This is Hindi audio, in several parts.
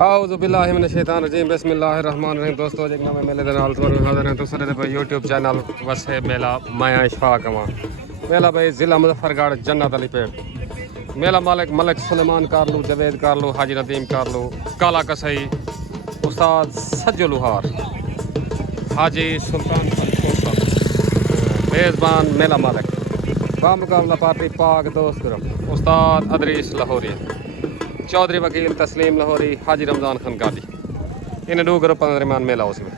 आऊज़ु बिल्लाहि मिनश शैतानिर रजीम बिस्मिल्लाहिर्रहमानिर रहीम। दोस्तों एक नवे मेले दे नाल तुहानू हाज़िर हैं तुसां दे यूट्यूब चैनल वसे मेला माया इशफाक अवां मेला भाई ज़िला मुजफ्फरगढ़ जन्नत अली पेड़ मेला मालिक मलिक सुलेमान कारलू जवेद कारलू हाजी नदीम कारलू काला कसई उस्ताद सज्जो लुहार हाजी सुल्तान मेज़बान मेला मालिक बामुकाबला पार्टी पाक दोस्त ग्रुप उस्ताद अदरीस लाहौरी चौधरी वकील तस्लीम लाहौरी हाजी रमज़ान खान गादी इन दो ग्रुप दरमियान मेला उसमें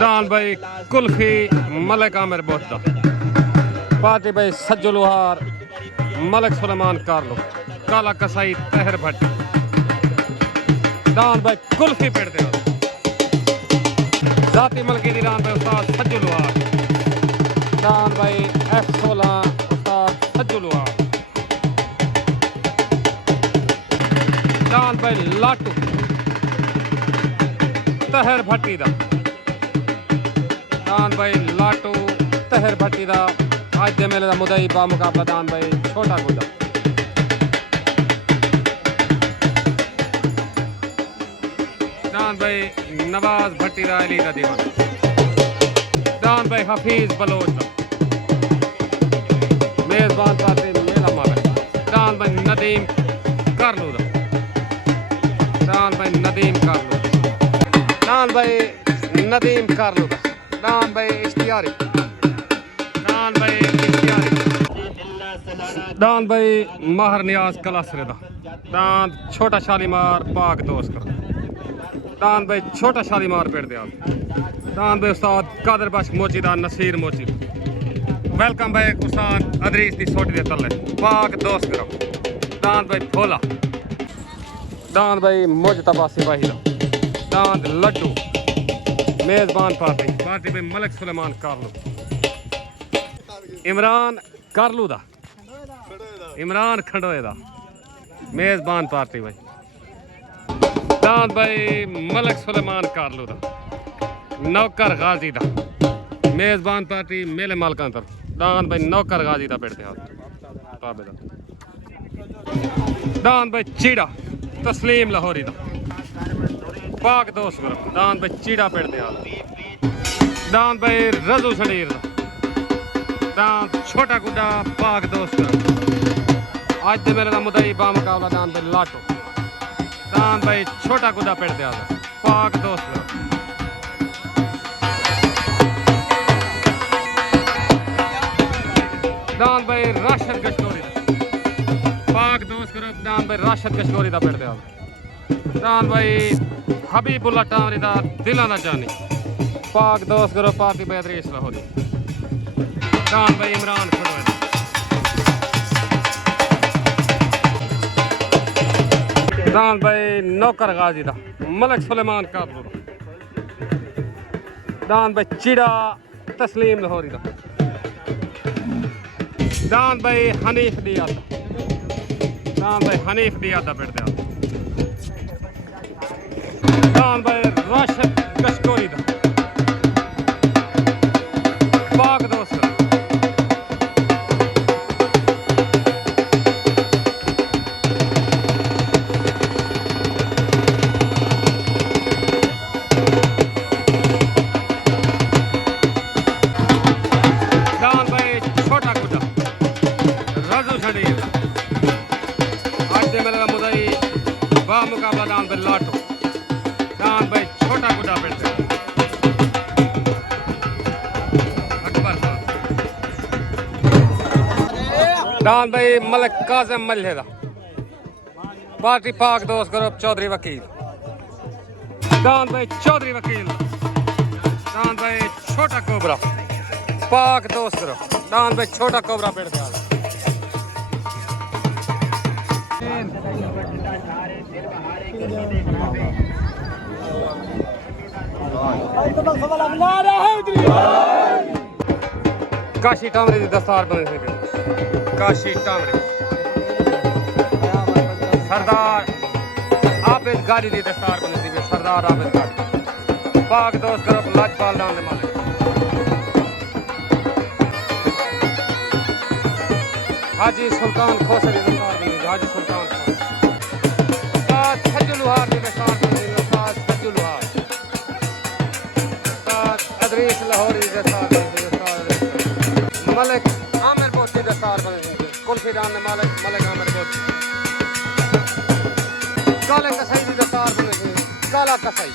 दान भाई कुल्फी मलिक आमिर बोहता पार्टी भाई सज्जो लुहार मलिक सुलेमान कारलो काला कसाई तहर भट्टी दान भाई कुल्फी पेड़ते हो जाती मलकी दी दान भाई उस्ताद सज्जो लुहार दान भाई F16 उस्ताद सज्जो लुहार दान भाई लाटू तहर भट्टी दा दान भाई लाटू तहर भट्टी दा आज दे मेले दा मुदई बा मुकाबला दान भाई छोटा गुदा दान भाई नवाज भट्टी दा अली दा दीवान दान भाई हफीज बलोच दा मेजबान पार्टी मेला मालिक दान भाई नदीम कारलू दा दान भाई नदीम कारलू दान भाई नदीम कारलू दा दान भाई इश्तियारी दान भाई इश्तियारी दान भाई माहर नियाज कलासरे दा दान छोटा शालीमार पाक दोस्त का दान भाई छोटा शालीमार पेड़ दे दान भाई उस्ताद कादर बख्श मोची दा नसीर मोची वेलकम भाई उस्ताद अदरीस दी सोटी दे तले पाक दोस्त करो दान भाई फूला दान भाई मुजतबा सिपाही दा दान लड्डू मेजबान पार्टी भाई मलिक सुलेमान कारलू इमरान कारलू दा इमरान खंडोए दा मेजबान पार्टी भाई दान भाई मलिक सुलेमान कारलू दा नौकर गाजी दा मेजबान पार्टी मेले मालकान तर दान भाई नौकर गाजी दा पेड़ते हाथ दान भाई चीड़ा तस्लीम लाहौरी दा पाक दोस्त ग्रुप दान भाई चीड़ा पेड़ते हाथ दान भाई रजू शरीर दा दान छोटा गुड्डा पाक दोस्त ग्रुप आज दे मेरे दा मुदई बा मुकाबला दान भाई लाटो दान भाई छोटा गुड्डा पेड़ते हाथ पाक दोस्त ग्रुप दान भाई राशद कश्मीरी पाक दोस्त ग्रुप दान भाई राशद कश्मीरी दा पेड़ते हाथ दान भाई हबीबुल्ला टामरी दा दिलां दा जानी पाक दोस्त ग्रुप पार्टी भाई अदरीस लाहौरी दान भाई इमरान खड़ोए दान भाई नौकर गाजी दा मलिक सुलेमान कारलू दान भाई चिड़ा तस्लीम लाहौरी दा दान भाई हनीफ दियाद दान भाई हनीफ दियाद दा पेड़ दे दान भाई राशिद कश्मीरी दा पाक दोस्त दान भाई छोटा गुड्डा रजू शरीर आज दे मेले दा मुदई बा मुकाबला दान भाई लाटो दान भाई छोटा गुड्डा पेड़ते अकबर दान भाई मलिक काज़िम मल्हे दा पार्टी पाक दोस्त ग्रुप चौधरी वकील दान भाई चौधरी वकील दान भाई छोटा कोबरा पाक दोस्त ग्रुप दान भाई छोटा कोबरा पेड़ते काशी टामरी दी दस्तार बने थे काशी टामरी सरदार आबिद गाड़ी दी दस्तार बने थे सरदार आबिद गाड़ी पाक दोस्त ग्रुप लाजपाल दान दे मालिक हाजी सुल्तान खोसरी दस्तार बने हाजी सुल्तान लुहार दी दस्तार बनी उस्ताद सज्जू लुहार उस्ताद अदरीस लाहौरी दी दस्तार बनी उस्ताद मलिक आमिर बोती दस्तार बनी कुल्फी दान मालिक मलिक आमिर बोती काले कसाई दी दस्तार बनी काला कसाई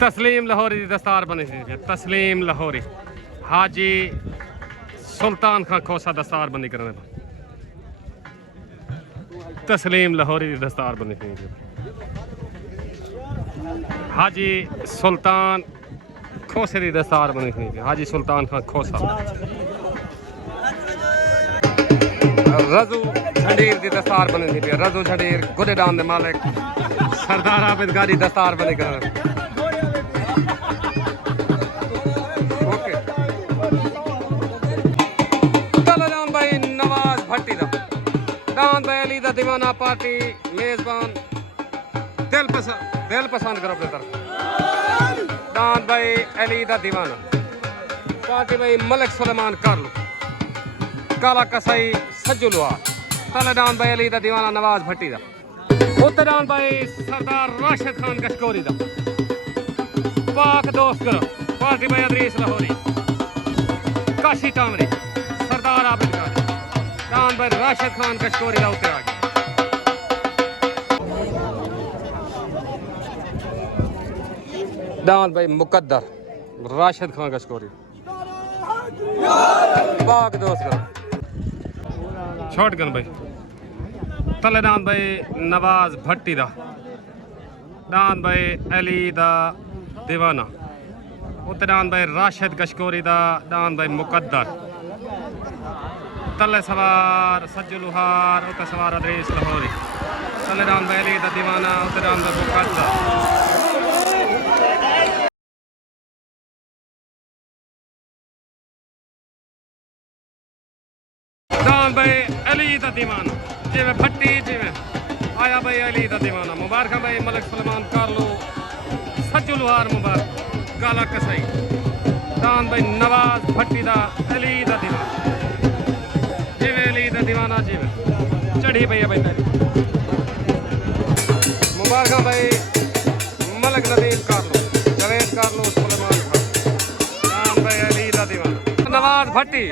तस्लीम लाहौरी की दस्तार बनी थी तस्लीम लाहौरी हाजी सुल्तान खां खोसा दस्तार बंदी करने तस्लीम लाहौरी की दस्तार बनी थी हाजी सुल्तान खोसे की दस्तार बनी थी हाजी सुल्तान खां खोसा रजू झंडीर की दस्तार बनी थी रजू झंडीर गुडेदान दे मालिक सरदार आबिद गारी दस्तार बनी करने दान भाई अली दा दीवाना पार्टी मेजबान दिल पसंद करो अपने तरफ दान भाई अली दा दीवाना पार्टी भाई मलिक सुलेमान कारलू काला कसाई सज्जू लुहार तले दान भाई अली दा दीवाना नवाज भट्टी दा उत्तर दान भाई सरदार राशिद खान कशकोरी दा पाक दोस्त करो पार्टी भाई अदरीस लाहौरी काशी टामरी सरदार आबिद गारी दान भाई राशिद खान कशकोरी का उत्तर आ गया दान भाई मुकद्दर राशिद खान कशकोरी पाक दोस्त करो छोट गन भाई तले दान भाई नवाज भट्टी दा दान भाई अली दा दीवाना उत्तर दान भाई राशिद कशकोरी दा दान भाई मुकद्दर तले सवार सज्जू लुहार उत्तर सवार अदरीस लाहौरी तले दान भाई अली दा दीवाना उत्तर दान भाई मुकद्दर दान भाई अली दा दीवाना जिमें भट्टी जिमें आया भाई अली दा दीवाना मुबारक भाई मलिक सुलेमान कारलू सज्जू लुहार मुबारक काला कसाई दान भाई नवाज भट्टी दा अली दा दीवाना जिमें अली दा दीवाना जिमें चढ़ी भैया भाई मुबारक भाई मलिक नदीम कारलू जवेद कारलू सुलेमान खान दान भाई अली दा दीवाना नवाज भट्टी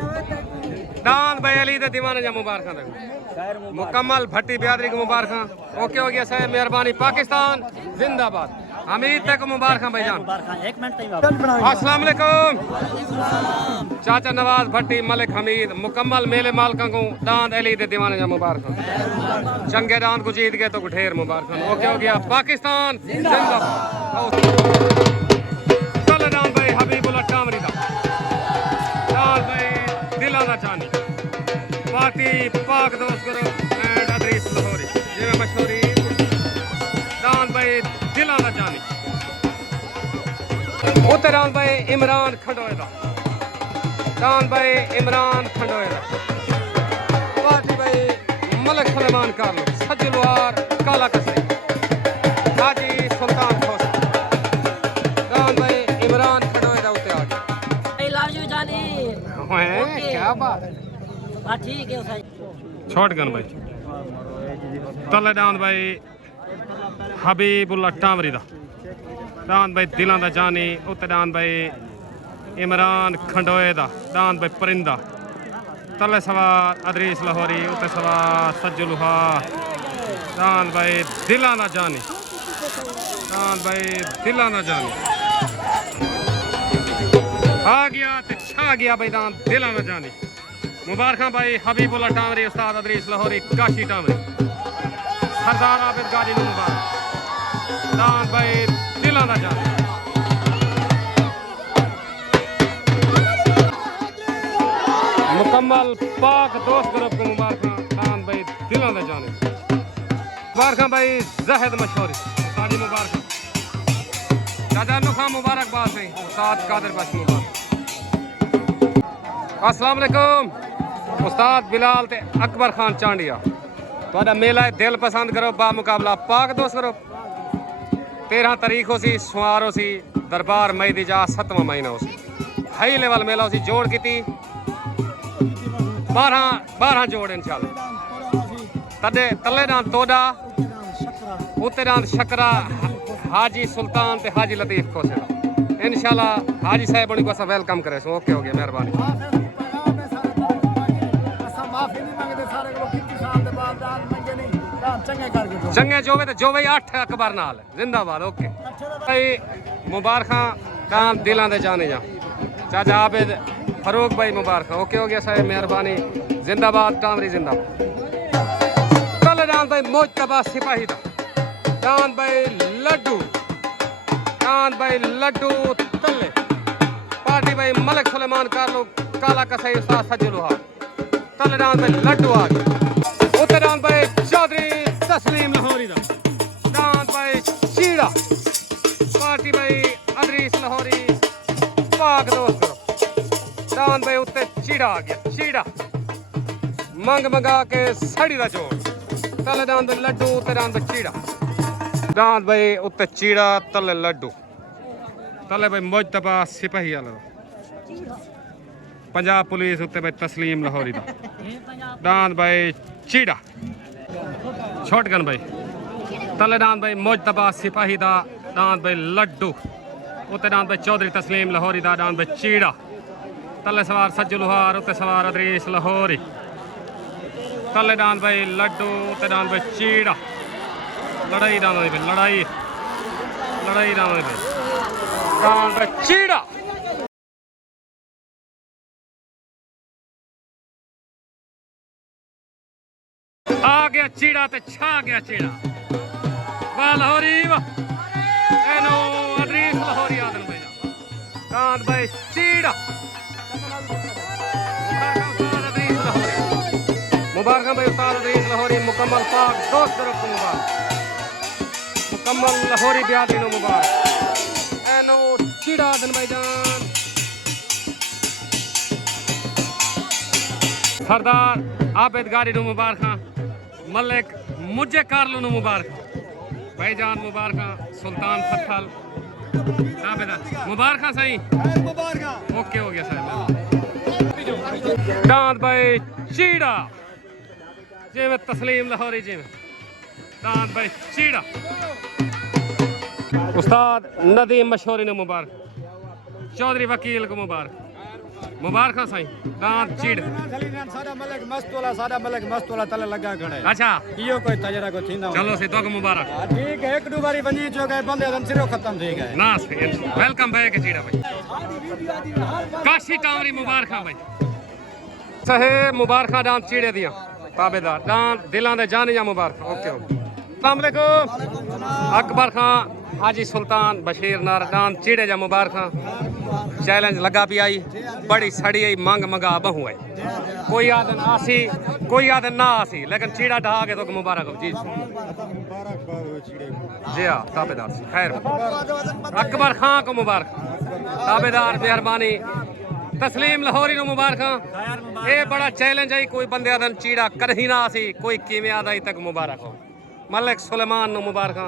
दान भाई अली दे दीवाने जा मुबारक मुकम्मल भट्टी बियादरी को मुबारक ओके हो गया सर मेहरबानी पाकिस्तान जिंदाबाद हमीद तक मुबारक भाईजान अस्सलाम वालेकुम चाचा नवाज भट्टी मलिक हमीद मुकम्मल मेले मालका को दान अली दे दीवाने जा मुबारक चंगे दान को जीत गए तो ढेर मुबारक ओके हो गया पाकिस्तान जिंदाबाद दान भाई हबीबुल्लाह टामरी दा दान भाई दिलाना चाहनी पार्टी पाक दोस्त करो एंड अदरीस लाहौरी जिमें मशहूरी दान भाई दिलाना चाहनी उत्तर दान भाई इमरान खंडोए दा दान भाई इमरान खंडोए दा पार्टी भाई मलिक सुलेमान कारलू सज्जू लुहार काला कसाई हाजी सुल्तान खोसा दान भाई इमरान खंडोए दा उत्ते आ गया क्या बात ठीक है छोट गन भाई तले दान भाई हबीबुल्लाह टामरी दा दान भाई दिलां दा जानी उत्ते दान भाई इमरान खंडोए दा दान भाई परिंदा तले सवार अदरीस लाहौरी उत्ते सवार सज्जू लुहार दान भाई दिलां दा जानी दान भाई दिलां दा जानी आ गया ते छा गया भाई दान दिलां दा जानी मुबारक भाई हबीबुल्लाह टामरी उस्ताद अदरीस लाहौरी काशी टामरी सरदार आबिद गारी मुबारक दान भाई दिलां दा जानी मुकम्मल पाक दोस्त ग्रुप को मुबारक दान भाई दिलां दा जानी मुबारक भाई जाहिद मशहूरी उस्तादी मुबारक दादा नुखा मुबारकबाद है उस्ताद कादिर बख्श मुबारक अस्सलाम वालेकुम उस्ताद बिलाल ते अकबर खान चांडिया ਤੁਹਾਡਾ ਮੇਲਾ ਹੈ ਦਿਲ ਪਸੰਦ ਕਰੋ ਬਾ ਮੁਕਾਬਲਾ ਪਾਕ ਦੋਸਤ ਕਰੋ 13 तारीख हो सी सुआर हो सी दरबार मई दी जा 7वां महीना हो सी हाई लेवल मेला हो सी जोड़ की 12 जोड़ इंशाल्लाह तदे तले डांस तोड़ा उत्ते डांस शकरा हाजी सुल्तान ते हाजी लतीफ खोसे इंशाल्लाह हाजी साहब को असा वेलकम करे सो ओके हो गया मेहरबानी चंगे जो जो भाई 8 अकबर नाल जिंदाबाद ओके भाई मुबारखां काम दिलां दे जाने जा चाचा आबिद फरूक भाई मुबारखां ओके हो गया साहब मेहरबानी जिंदाबाद टामरी जिंदाबाद कल डांस भाई मोजतबा सिपाही दा डांस भाई लड्डू तले पार्टी भाई मलिक सुलेमान कारलो काला कसई उस्ताद सज्जुलुहा तले डांस भाई लड्डू आ गया उत्ते डांस भाई चौधरी तस्लीम लाहौरी दा डांस भाई चीड़ा पार्टी भाई अदरीस लाहौरी पाक दोस्त डांस भाई उत्ते चीड़ा आ गया चीड़ा मंग मंगा के सड़ी दा जोड़ तले डांस भाई लड्डू उत्ते डांस भाई चीड़ा डांस भाई उत्ते चीड़ा तले लड्डू तले भाई मुजतबा सिपाही वाला पंजाब पुलिस उत्ते भाई तस्लीम लाहौरी दा डांस भाई चीड़ा छोटगन भाई तले डांस भाई मुजतबा सिपाही दा डांस भाई लड्डू उत्ते डांस भाई चौधरी तस्लीम लाहौरी दा डांस भाई चीड़ा तले सवार सज्जू लुहार उत्ते सवार अदरीस लाहौरी तले डांस भाई लड्डू उत्ते डांस भाई चीड़ा लड़ाई डांस भाई लड़ाई डांस भाई डांस भाई चीड़ा आ गया चीड़ा ते छा गया चीड़ा वाह लाहौरी वाह एनो अदरीस लाहौरी आदन भाई डांस भाई चीड़ा मुबारक भाई उस्ताद अदरीस लाहौरी मुकम्मल पाक दोस्त तरफ मुबारक मुकम्मल लाहौरी बियादी नो मुबारक एनो चीड़ा आदन भाई जान सरदार आबिद गारी नो मुबारक मलिक मुझे कारलो नु मुबारक भाईजान मुबारक सुल्तान फथल मुबारक सही ओके हो गया साहब डांस भाई चीड़ा जे में तस्लीम लाहौरी जी में डांस भाई चीड़ा उस्ताद नदीम मशहूरी ने मुबारक चौधरी वकील को मुबारक मुबारक साईं डांस चीड़ सादा मलिक मस्त वाला तले लगा खड़े अच्छा यो कोई तजरा को थीना चलो से तो मुबारक ठीक है एक दो बारी बनी जो गए बंदे दम सिरो खत्म थी गए ना वेलकम भाई के चीड़ा भाई काशी टावरी मुबारक भाई सहे मुबारक डांस चीड़े दिया ताबेदार डांस दिलां दे जाने जा मुबारक ओके अस्सलाम वालेकुम अकबर खान हाजी सुल्तान बशीर नार डांस चीड़े जा मुबारक चैलेंज लगा भी आई बड़ी सड़ी आई मंग मंगा बहु आई कोई आदन आसी कोई आदन ना आसी लेकिन चीड़ा ढहा के तो मुबारक हो जी जी हाँ ताबेदार खैर अकबर खान को मुबारक ताबेदार मेहरबानी तस्लीम लाहौरी नु मुबारक ये बड़ा चैलेंज है कोई बंदे आदन चीड़ा कर ही ना आसी कोई किमें आदाई तक मुबारक हो मलिक सुलेमान नु मुबारक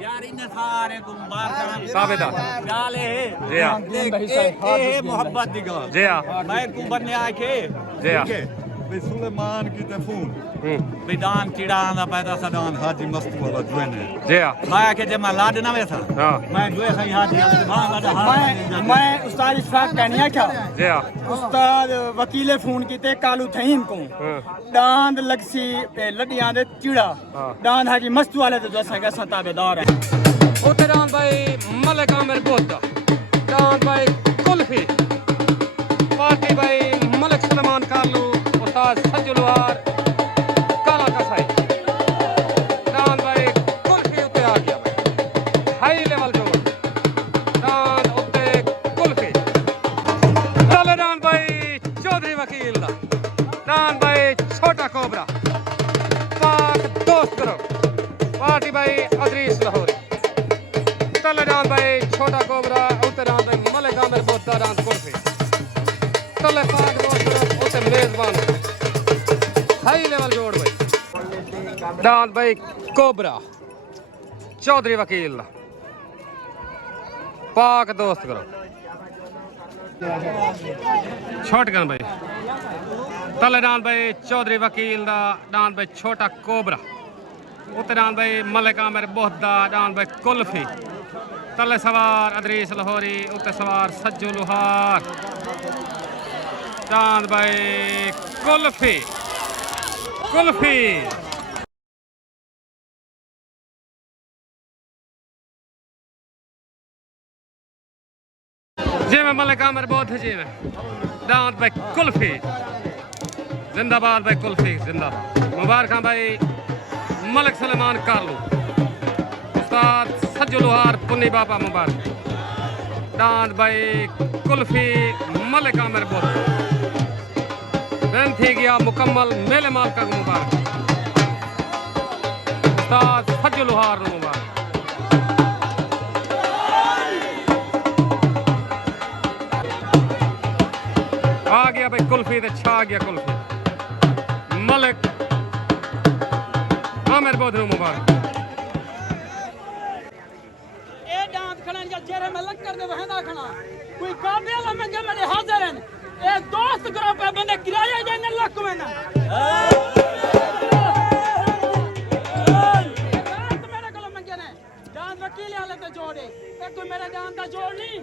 यार इन सारे को मुबारक साबेदार डाले जी हां ए मोहब्बत दी गल जी हां मैं कुंबर ने आके जी हां बे सुलेमान की तफून बेदान चिड़ा दा पैदा सदान हाजी मस्त वाला जुने जी हां खाया के जमा लाड ना वैसा हां मैं जुए सही हाजी भांगा दा मैं उस्ताद इशफाक कहनिया क्या जी हां उस्ताद वकीले फोन कीते कालू थईम को डांद लगसी पे लडियां दे चिड़ा डांद हाजी मस्त वाले ते दसा का ताबेदार है उते डांस भाई मलिक आमिर बोदा डांस भाई कुल्फी पार्टी भाई मलिक सुलेमान कारलू उस्ताद सज्जुलवार काला कसाई डांस भाई कुल्फी उते आ गया भाई हाई लेवल जोड़ डांस उते कुल्फी चले डांस भाई चौधरी वकील दा डांस भाई छोटा कोबरा पाक दोस्त करो पार्टी भाई अदरीस लाहौरी तले डांस भाई छोटा कोबरा उते डांस भाई मलिक आमिर बोदा डांस कुल्फी तले पाक दोस्त करो उते मेजबान हाई लेवल जोड़ भाई दांद भाई कोबरा चौधरी वकील पाक दोस्त करो छोटगन भाई तले दांद भाई चौधरी वकील दा दांद भाई छोटा कोबरा उत्ते दांद भाई मलिक आमिर बोहदा दांद भाई कुल्फी तले सवार अदरीस लाहौरी उत्ते सवार सज्जू लुहार दांद भाई कुल्फी कुल्फी जी में मलिक आमिर बहुत जी में दांत भाई कुल्फी जिंदाबाद भाई कुल्फी जिंदाबाद मुबारक भाई मलिक सलेमान कारलू उस्ताद सज्जू लुहार पुन्नी बाबा मुबारक दांत भाई कुल्फी मलिक आमिर बहुत दिन थी गया मुकम्मल मेले माल का मुबारक उस्ताद सज्जू लुहार मुबारक आ गया भाई कुल्फी ते छा गया कुल्फी मलिक आमिर बोधरू मुबारक ए दांत खड़न या चेहरे में लग कर दे वहना खड़ा कोई काबिल में के मेरे हाजिर हैं ए दोस्त करो पे बंदे किराया देने लग में ना दांत मेरे को मंगे ने दांत वकील वाले पे जोड़े ए कोई मेरे दांत का जोड़ नहीं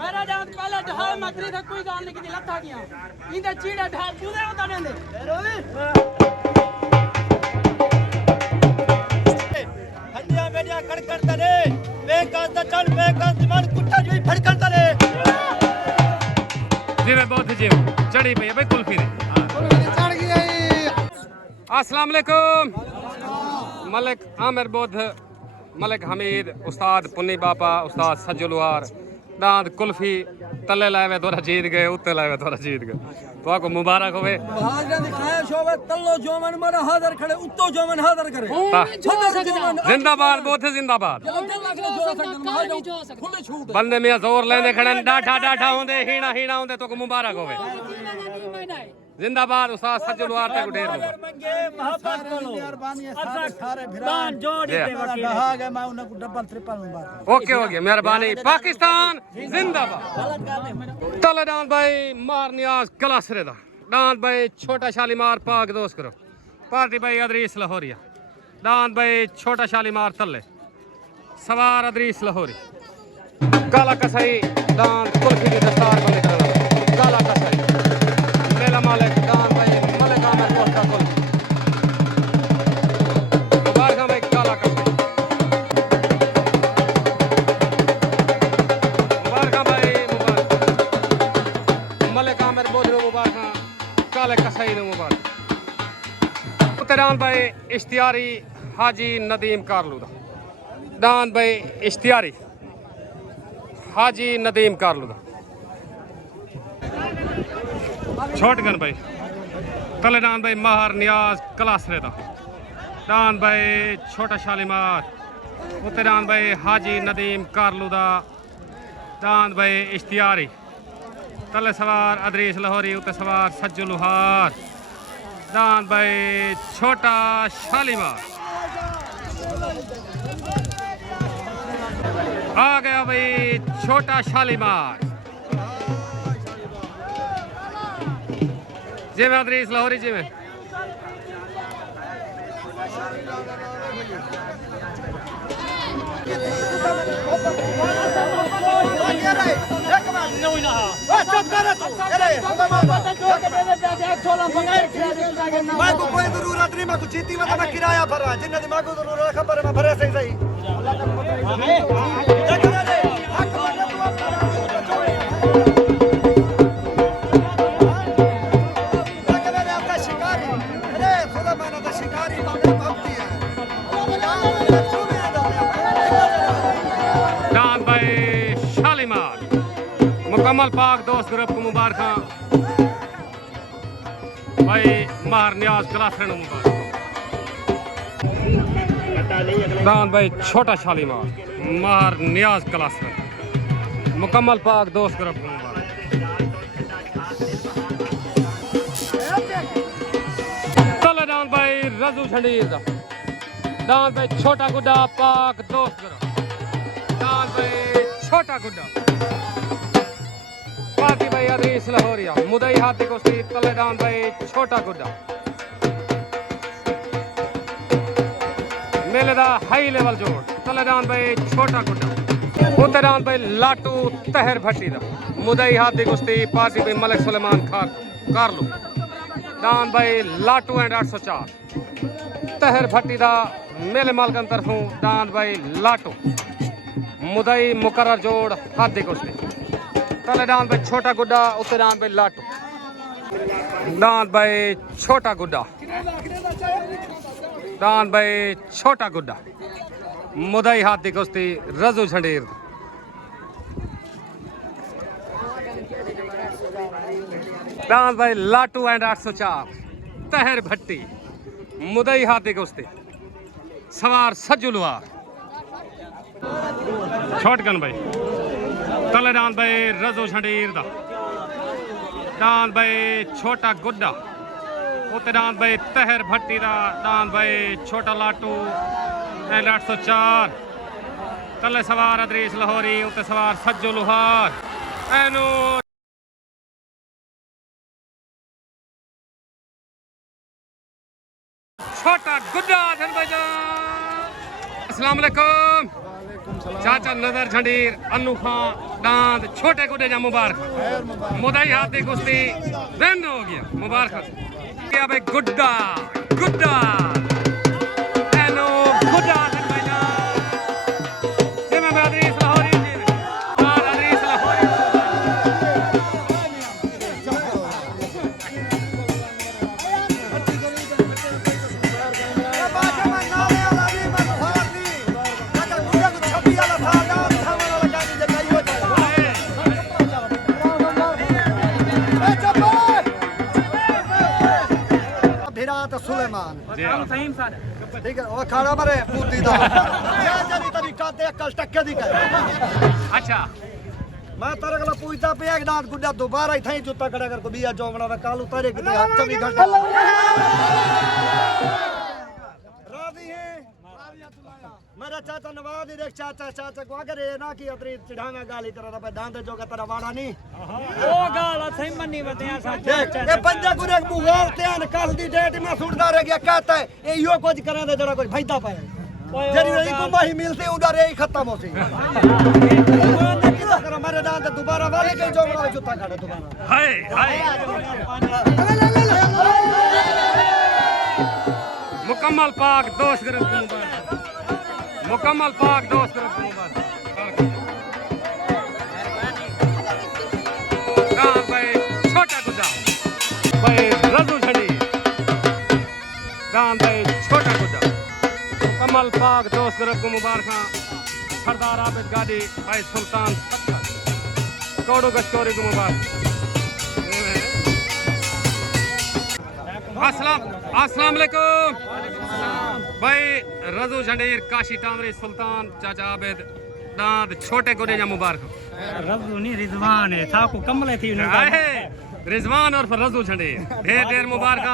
मेरा दांत पहले ढाल मकरी था कोई गाल नहीं की लत्ता गया इंदे चीड़े ढाल पूरे होता देंदे हंडिया मेडिया कड़कड़ तले बेकास दा चल बेकास दिमाग कुत्ता जोई फड़कड़ तले जी मैं बहुत जी चढ़ी पे भाई कुल्फी ने चढ़ गई अस्सलाम वालेकुम मलिक आमिर बोध मलिक हमीद उस्ताद पुन्नी बापा उस्ताद सज्जू लुहार दांत कुल्फी तले लाए थोड़ा जीत गए उत्ते लाए थोड़ा जीत गए तो आपको मुबारक होवे हाजर दिखाया शोभे तल्लो जोमन मरे हाजर खड़े उत्तो जोमन हाजर करे जिंदाबाद बोध जिंदाबाद बंदे में जोर लेने खड़े डाठा डाठा होंदे हीना हीना होंदे तो मुबारक होवे जिंदाबाद उस्ताद सज्जू लुहार ते गुडेर मंगे मोहब्बत करो मेहरबानी सारे भिरान जोड़ी दे वकील कहा गए मैं उन्हें को डबल ट्रिपल मुबारक ओके हो गया मेहरबानी पाकिस्तान जिंदाबाद तले दांत भाई मार नियाज कलासरे दा दांत भाई छोटा शालीमार पाक दोस्त करो पार्टी भाई अदरीस लाहौरिया दांत भाई छोटा शालीमार तले सवार अदरीस लाहौरी काला कसाई दांत कुल्फी की दस्तार बंद करना काला कसाई मेला मालिक दांत भाई मलिक आमिर कोटा कुल मुबारक भाई काला कसाई मुबारक भाई मुबारक मलिक आमिर बोधरू मुबारक काले कसाई ने मुबारक उत्तरान भाई इश्तियारी हाजी नदीम कारलू दा दान भाई इश्तियारी हाजी नदीम कारलू दा छोटगन भाई तले दान भाई महर नियाज कलासरे दा दान भाई छोटा शालीमार उत्ते दान भाई हाजी नदीम कारलू दा दान भाई इश्तियारी तले सवार अदरीस लाहौरी उत्ते सवार सज्जू लुहार दान भाई छोटा शालीमार आ गया भाई छोटा शालीमार जी में अदरीस लाहौरी जी में मैं को कोई जरूरत नहीं मैं को जीती में मैं किराया भरा जिन्ने दिमाग को जरूरत खबर है मैं भरे सही सही दान भाई शालीमार मुकम्मल पाक दोस्त ग्रुप को मुबारक भाई महर नियाज कलासरे नु मुबारक दान भाई छोटा शालीमार महर नियाज कलासरे मुकम्मल पाक दोस्त ग्रुप को मुबारक रजू झंडीर दा दान भाई छोटा गुड्डा पाक दोस्त करो दान भाई छोटा गुड्डा पाकी भाई अदरीस लाहौरिया मुदई हाथी कुश्ती तले दान भाई छोटा गुड्डा मेले दा हाई लेवल जोड़ तले दान भाई छोटा गुड्डा उत्ते दान भाई लाटू तहर भट्टी दा मुदई हाथी कुश्ती पार्टी भाई मलिक सुलेमान खान कर लो दान भाई लाटू एंड 804 तहर भट्टी दा मेले मालकन तरफों दान भाई लाटू मुदई मुकर्रर जोड़ हाथी कुश्ती तले दान भाई छोटा गुड्डा उत्ते दान भाई लाटू दान भाई छोटा गुड्डा दान भाई छोटा गुड्डा मुदई हाथी कुश्ती रजू झंडीर दान भाई लाटू एंड 804 तहर भट्टी मुदई हाथी कुश्ती सवार सज्जू लुहार शॉटगन भाई तले दान भाई रजू झंडीर दा दान भाई छोटा गुड्डा उत्ते दान भाई तहर भट्टी दा दान भाई छोटा लाटू एंड 804 तले सवार अदरीस लाहौरी उत्ते सवार सज्जू लुहार एनो छोटा गुड्डा धन भाईजान अस्सलाम वालेकुम चाचा नजर झंडीर अन्नू खां दांद छोटे गुड्डे जा मुबारक मुदई हाथी कुश्ती दिन हो गया मुबारक क्या भाई गुड्डा गुड्डा एनो गुड्डा धन भाईजान ये मैं अदरीस लाहौरी जी अदरीस लाहौरी सुलेमान जी ठीक है वो खाना मरे पूती दा या जरी तरीका ते अकल टक्के दी कर अच्छा मैं तारे गला पूछता पे एक दांत गुड्डा दोबारा ही थई जुत्ता खड़ा कर को बिया जोगना दा काल उतारे के हाथ 24 घंटे राजी है मेरा चाचा नवाज देख चाचा चाचा को अगर ये ना कि अतरी चिढ़ावा गाली करा पे दांत जोगा तेरा वाड़ा नहीं ओ गाल सही मन्नी बतिया देख ये पंजा गुरे मुगाल त्यान कल दी डेट में सुनदा रह गया कहता है ये यो कुछ करे दे जड़ा कुछ भैदा पाए जरी रही को माही मिलते उधर यही खत्म हो सी मेरे दांत दोबारा वाले के जोगना जुत्ता काटे दोबारा हाय हाय मुकम्मल पाक दोस्त करन को मुबारक मुकम्मल पाक दोस्त करन को मुबारक दान भाई छोटा गुड्डा भाई रजू झंडी दान भाई छोटा गुड्डा मुकम्मल पाक दोस्त करन को मुबारक सरदार आबिद गादी भाई सुल्तान कोडो गश्कोरी को मुबारक अस्सलाम वालेकुम भाई रजू झंडीर काशी टामरी सुल्तान चाचा आबिद दांत छोटे गुड्डे जा मुबारक रजू नहीं रिजवान है था को कमले थी रिजवान और रजू झंडीर ढेर ढेर मुबारक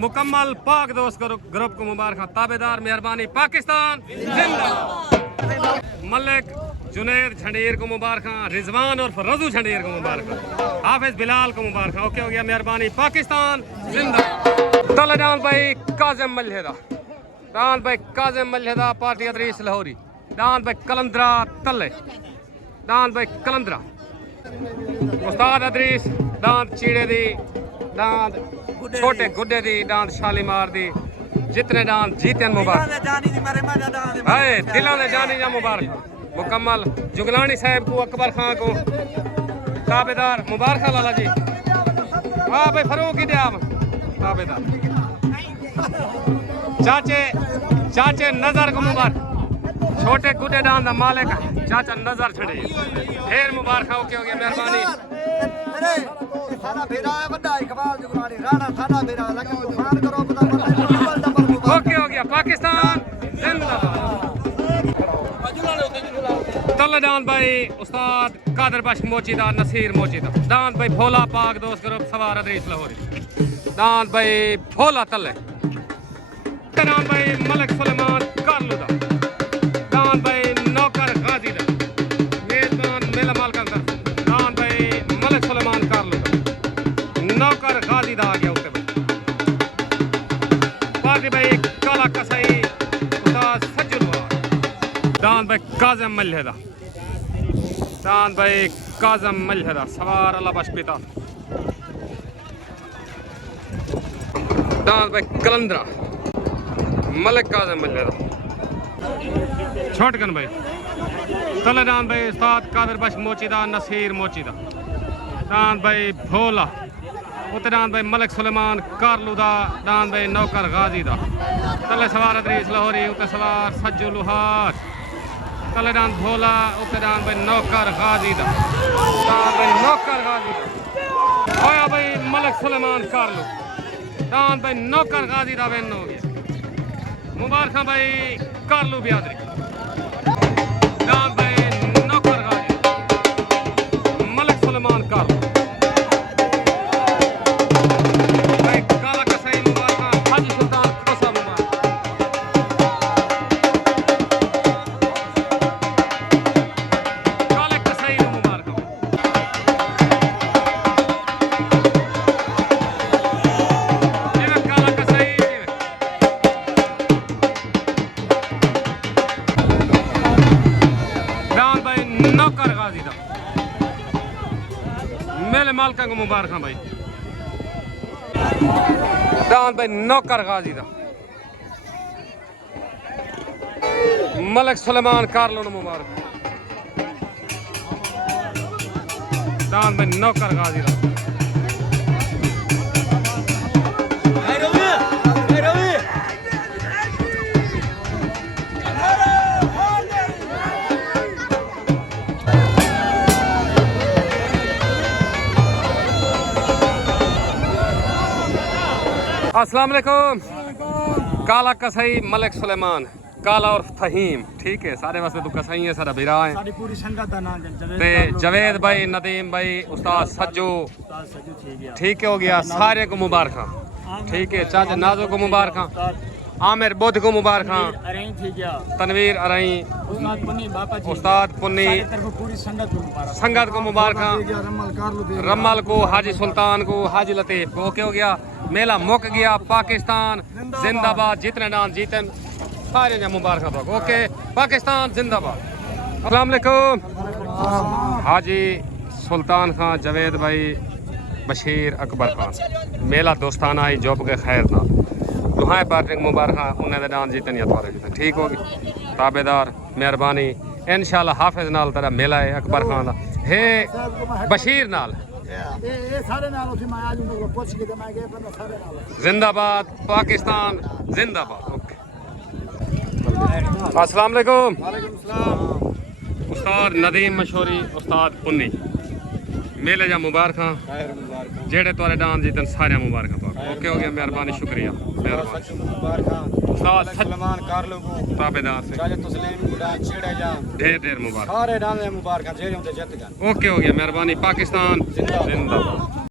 मुकम्मल पाक दोस्त ग्रुप को मुबारक ताबेदार मेहरबानी पाकिस्तान जिंदाबाद मलिक जुनैद झंडीर को मुबारक रिजवान और रजू झंडीर को मुबारक हाफिज बिलाल को मुबारक ओके हो गया मेहरबानी पाकिस्तान जिंदाबाद तले दान भाई काजिम मल्हेदा दान भाई काजिम मल्हेदा पार्टी अदरीस लाहौरी दान भाई कलंदरा तले दान भाई कलंदरा उस्ताद अदरीस दांत चीड़े दी दांत छोटे गुड्डे दी दांत शालीमार दी जितने दांत जीतन मुबारक हाय दिलों ने जानी जा मुबारक मुकम्मल जुगलानी साहब को अकबर खां को ताबेदार मुबारक लाला जी हाँ भाई फरूक ही दिया ताबेदार चाचे नजर को मुबारक छोटे गुड्डे दान दा मालिक चाचा नजर छड़े ढेर मुबारक हो गया मेहरबानी थाना भेड़ा है बड़ा इकबाल जुगलानी राणा थाना भेड़ा लेकिन तूफान करो पता ओके हो गया पाकिस्तान जिंदाबाद तले दान भाई उस्ताद कादर बख्श मोचीदा नसीर मोचीदा दान भाई भोला पाक दोस्त ग्रुप सवार अदरीस लाहौरी दान भाई भोला तले उत्ते डांद भाई मलिक सुलेमान कारलू दा डांद भाई नौकर गाजी दा मेजबान मेला मालकां दा डांद भाई मलिक सुलेमान कारलू दा नौकर गाजी दा आ गया उत्ते पार्टी भाई काला कसाई उस्ताद सज्जुलवा डांद भाई काज़म मल्हे दा डांद भाई काज़म मल्हे दा सवार अल्लाह बश पिता डांद भाई कलंदरा मलिक काज़म मल्हे दा छोटकन भाई तले डांद भाई उस्ताद कादिर बश मोचीदा नसीर मोचीदा डांद भाई भोला उत्ते डांद भाई मलिक सुलेमान कारलू दा डांद भाई नौकर गाजी दा तले सवार अदरीस लाहौरी उत्ते सवार सज्जू लुहार तले डांद भोला उत्ते डांद भाई नौकर गाजी दा डांद भाई नौकर गाजी दा होया भाई मलिक सुलेमान कारलू डांद भाई नौकर गाजी दा विन हो गया मुबारक भाई कारलू बियादरी डांद भाई नौकर गाजी मलिक सुलेमान कारलू भाई काला कसाई मुबारक हाजी सुल्तान कोसा मुबारक काले कसाई मुबारक काला कसाई डांद भाई नौकर गाजी दा मेले मालका को मुबारक भाई डांद भाई नौकर गाजी दा मलिक सुलेमान कारलू नु मुबारक डांद भाई नौकर गाजी दा अस्सलाम वालेकुम काला कसाई मलिक सुलेमान काला और फहीम ठीक है सारे वास्ते तू कसाई है सारा बिरा है साडी पूरी संगत दा नाम ते जवेद भाई नदीम भाई उस्ताद सज्जू ठीक हो गया सारे को मुबारक ठीक है चाचा नाजो को मुबारक आमिर बुद्ध को मुबारक अरेंज थी गया तनवीर अरई उस्ताद पुन्नी बापा जी उस्ताद पुन्नी सारी तरफ पूरी संगत को मुबारक संगत को मुबारक रमल कारलू दे रमल को हाजी सुल्तान को हाजी लतीफ को ओके हो गया मेला मुक गया पाकिस्तान जिंदाबाद जितने डांस जीतन सारे ने मुबारक ओके पाकिस्तान जिंदाबाद अस्सलाम वालेकुम हाजी सुल्तान खान जवेद भाई बशीर अकबर खान मेला दोस्ताना आई जॉब के खैर था दुहाई पार्टी मुबारक उन्हें डांस जीतन या तोरे जीतन ठीक होगी ताबेदार मेहरबानी इंशाल्लाह हाफिज नाल तेरा मेला है अकबर खान दा हे बशीर नाल जिंदाबाद पाकिस्तान जिंदाबाद ओके अस्सलाम वालेकुम उस्ताद नदीम मशहूरी उस्ताद पुन्नी मेले जा मुबारक जेड़े तोरे डांस जीतन सारे मुबारक ओके हो गया मेहरबानी शुक्रिया उस्ताद सलमान कारलू को ताबेदार से ढेर ढेर मुबारक सारे डांस मुबारक ओके हो गया मेहरबानी पाकिस्तान जिंदाबाद